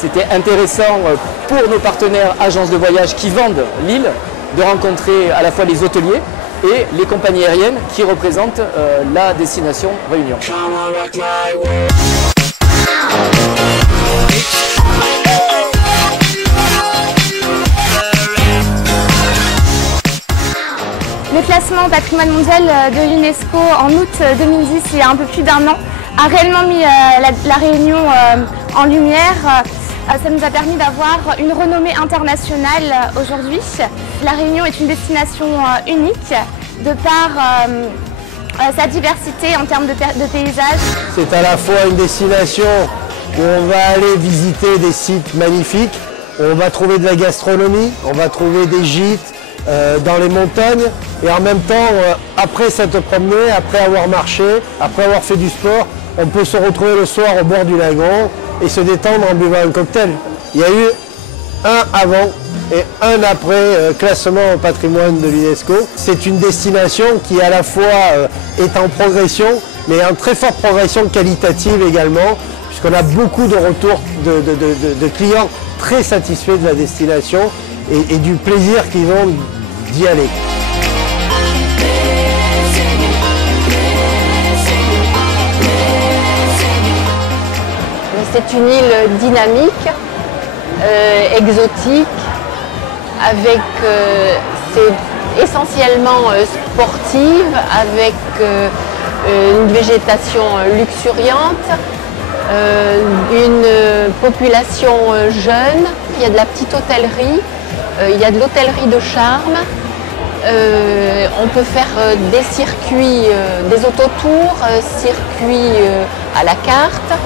c'était intéressant pour nos partenaires agences de voyage qui vendent l'île de rencontrer à la fois les hôteliers et les compagnies aériennes qui représentent la destination Réunion. Le classement patrimoine mondial de l'UNESCO en août 2010, il y a un peu plus d'1 an, a réellement mis la Réunion en lumière. Ça nous a permis d'avoir une renommée internationale aujourd'hui. La Réunion est une destination unique de par sa diversité en termes de paysages. C'est à la fois une destination où on va aller visiter des sites magnifiques, où on va trouver de la gastronomie, on va trouver des gîtes dans les montagnes et en même temps, après s'être promené, après avoir marché, après avoir fait du sport, on peut se retrouver le soir au bord du lagon et se détendre en buvant un cocktail. Il y a eu un avant et un après classement au patrimoine de l'UNESCO. C'est une destination qui à la fois est en progression, mais en très forte progression qualitative également, puisqu'on a beaucoup de retours de clients très satisfaits de la destination et du plaisir qu'ils ont d'y aller. C'est une île dynamique, exotique, avec c'est essentiellement sportive, avec une végétation luxuriante, une population jeune. Il y a de la petite hôtellerie, il y a de l'hôtellerie de charme. On peut faire des circuits, des autotours, circuits à la carte.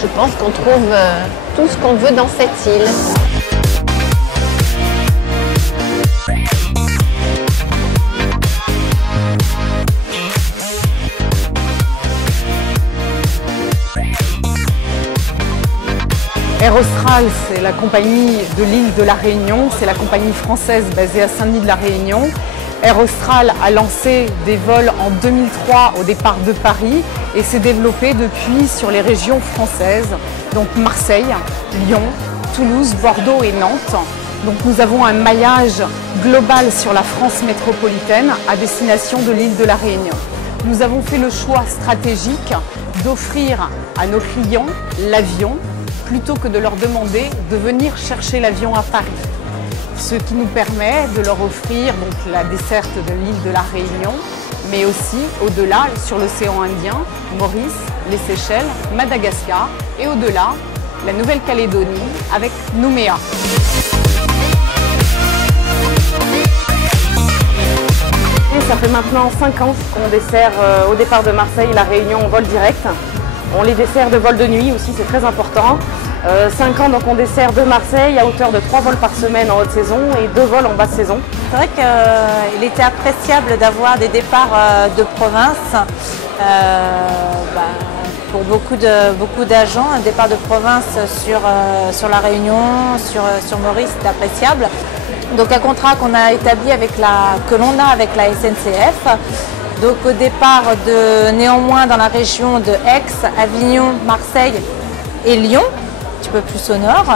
Je pense qu'on trouve tout ce qu'on veut dans cette île. Air Austral, c'est la compagnie de l'île de la Réunion, c'est la compagnie française basée à Saint-Denis de la Réunion. Air Austral a lancé des vols en 2003 au départ de Paris et s'est développé depuis sur les régions françaises, donc Marseille, Lyon, Toulouse, Bordeaux et Nantes. Donc nous avons un maillage global sur la France métropolitaine à destination de l'île de la Réunion. Nous avons fait le choix stratégique d'offrir à nos clients l'avion plutôt que de leur demander de venir chercher l'avion à Paris. Ce qui nous permet de leur offrir donc, la desserte de l'île de la Réunion, mais aussi au-delà sur l'océan Indien, Maurice, les Seychelles, Madagascar et au-delà, la Nouvelle-Calédonie avec Nouméa. Ça fait maintenant 5 ans qu'on dessert au départ de Marseille la Réunion en vol direct. On les dessert de vol de nuit aussi, c'est très important. 5 ans, donc on dessert de Marseille à hauteur de 3 vols par semaine en haute saison et 2 vols en basse saison. C'est vrai qu'il était appréciable d'avoir des départs de province. Pour beaucoup d'agents, un départ de province sur la Réunion, sur Maurice, c'est appréciable. Donc un contrat qu'on a établi que l'on a avec la SNCF. Donc au départ néanmoins dans la région de Aix, Avignon, Marseille et Lyon, un petit peu plus au nord.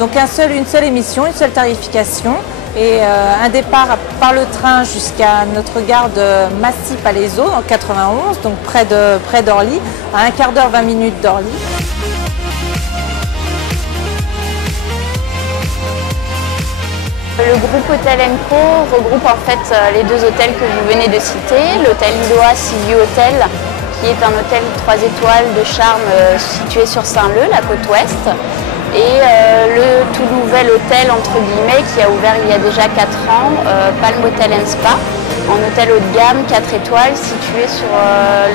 Donc une seule émission, une seule tarification et un départ par le train jusqu'à notre gare de Massy-Palaiseau en 91, donc près d'Orly, à 1/4 d'heure, 20 minutes d'Orly. Le groupe Hôtel & Co regroupe en fait les 2 hôtels que vous venez de citer, l'hôtel Lidois Sea-View Hotel, qui est un hôtel 3 étoiles de charme situé sur Saint-Leu, la côte ouest, et le tout nouvel hôtel entre guillemets qui a ouvert il y a déjà 4 ans, Palm Hotel & Spa, en hôtel haut de gamme 4 étoiles situé sur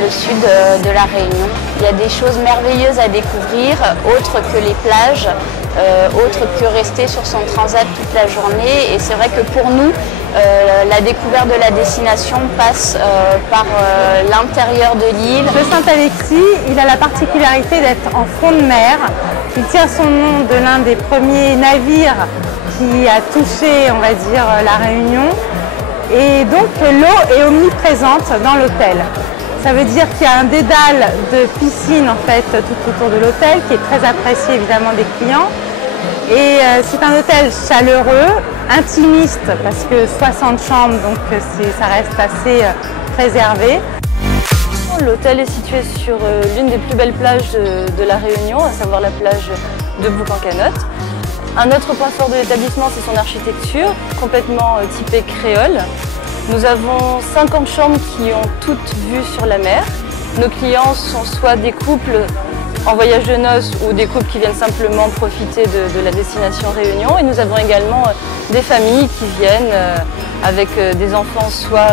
le sud de la Réunion. Il y a des choses merveilleuses à découvrir, autres que les plages, autre que rester sur son transat toute la journée. Et c'est vrai que pour nous, la découverte de la destination passe par l'intérieur de l'île. Le Saint-Alexis, il a la particularité d'être en front de mer. Il tient son nom de l'un des premiers navires qui a touché, on va dire, la Réunion. Et donc l'eau est omniprésente dans l'hôtel. Ça veut dire qu'il y a un dédale de piscine en fait tout autour de l'hôtel qui est très apprécié évidemment des clients. Et c'est un hôtel chaleureux, intimiste parce que 60 chambres donc ça reste assez préservé. L'hôtel est situé sur l'une des plus belles plages de La Réunion, à savoir la plage de Bouc-en-Canotte. Un autre point fort de l'établissement, c'est son architecture, complètement typée créole. Nous avons 50 chambres qui ont toutes vues sur la mer. Nos clients sont soit des couples en voyage de noces ou des couples qui viennent simplement profiter de la destination Réunion. Et nous avons également des familles qui viennent avec des enfants soit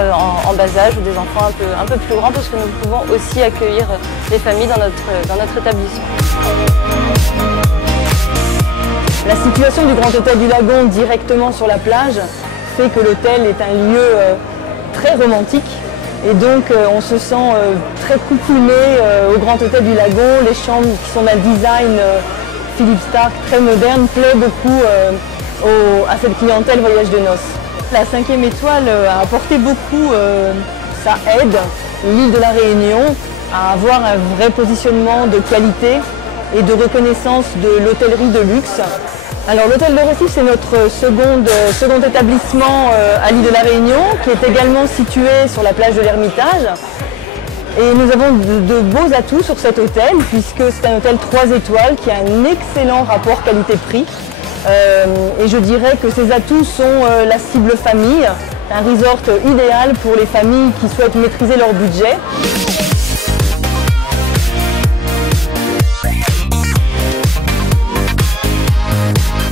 en bas âge ou des enfants un peu plus grands, parce que nous pouvons aussi accueillir les familles dans notre établissement. La situation du Grand Hôtel du Lagon directement sur la plage fait que l'hôtel est un lieu très romantique. Et donc on se sent très coucouné au Grand Hôtel du Lagon. Les chambres qui sont d'un design Philippe Starck très moderne plaît beaucoup à cette clientèle voyage de noces. La 5e étoile a apporté beaucoup, ça aide l'île de la Réunion à avoir un vrai positionnement de qualité et de reconnaissance de l'hôtellerie de luxe. Alors l'hôtel de Recife, c'est notre second établissement à l'île de la Réunion, qui est également situé sur la plage de l'Ermitage. Et nous avons de beaux atouts sur cet hôtel, puisque c'est un hôtel 3 étoiles qui a un excellent rapport qualité-prix. Et je dirais que ces atouts sont la cible famille, un resort idéal pour les familles qui souhaitent maîtriser leur budget.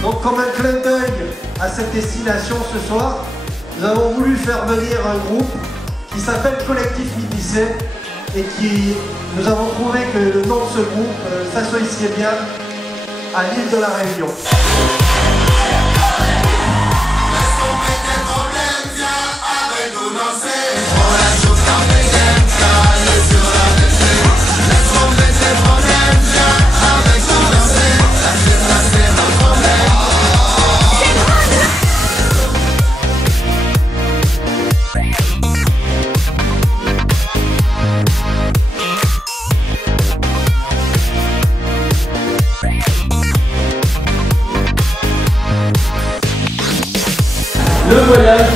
Donc comme un clin d'œil à cette destination ce soir, nous avons voulu faire venir un groupe qui s'appelle Collectif Midicé et nous avons trouvé que le nom de ce groupe s'associait bien à l'île de la Réunion. Le voyage